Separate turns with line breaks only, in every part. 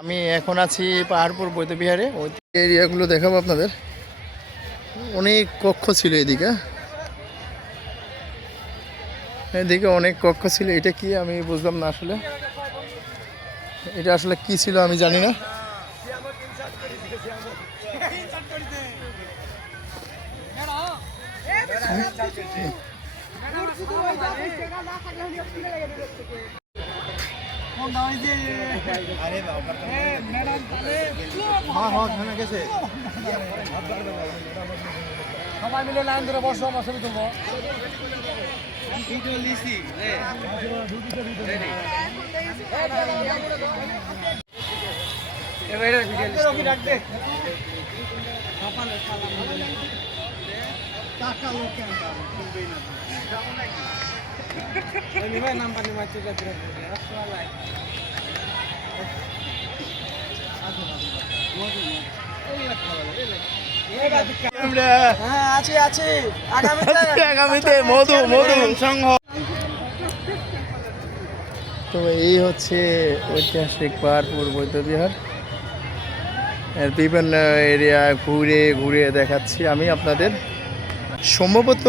আমি এখন আছি পাহাড়পুর বৈদ্যবিহারে। ওই এরিয়াগুলো দেখাবো আপনাদের। অনেক কক্ষ ছিল এদিকে। এদিকে অনেক কক্ষ ছিল। এটা কি আমি বুঝলাম না আসলে। এটা আসলে কি ছিল আমি জানি না।
সবাই মিলে লাইন ধরে বসো আমার ছবি তুলবো। হ্যাঁ আছি আছি
তো এই হচ্ছে ঐতিহাসিক পাহাড়পুর বৌদ্ধবিহার এর বিভিন্ন এরিয়া ঘুরে ঘুরে দেখাচ্ছি আমি আপনাদের। সম্ভবত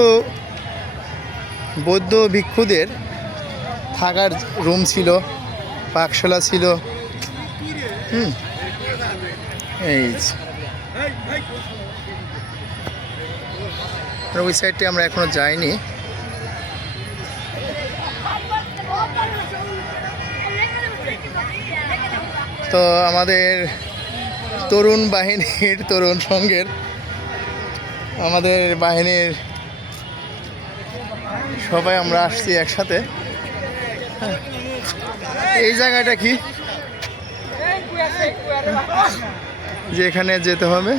বৌদ্ধ ভিক্ষুদের থাকার রুম ছিল, পাকশালা ছিল। হুম। এই ওই সাইডটি আমরা এখনও যাইনি। তো আমাদের তরুণ বাহিনীর, তরুণ সঙ্গের, আমাদের বাহিনীর সবাই আমরা আসছি একসাথে। এই জায়গাটা কি? যে এখানে যেতে হবে।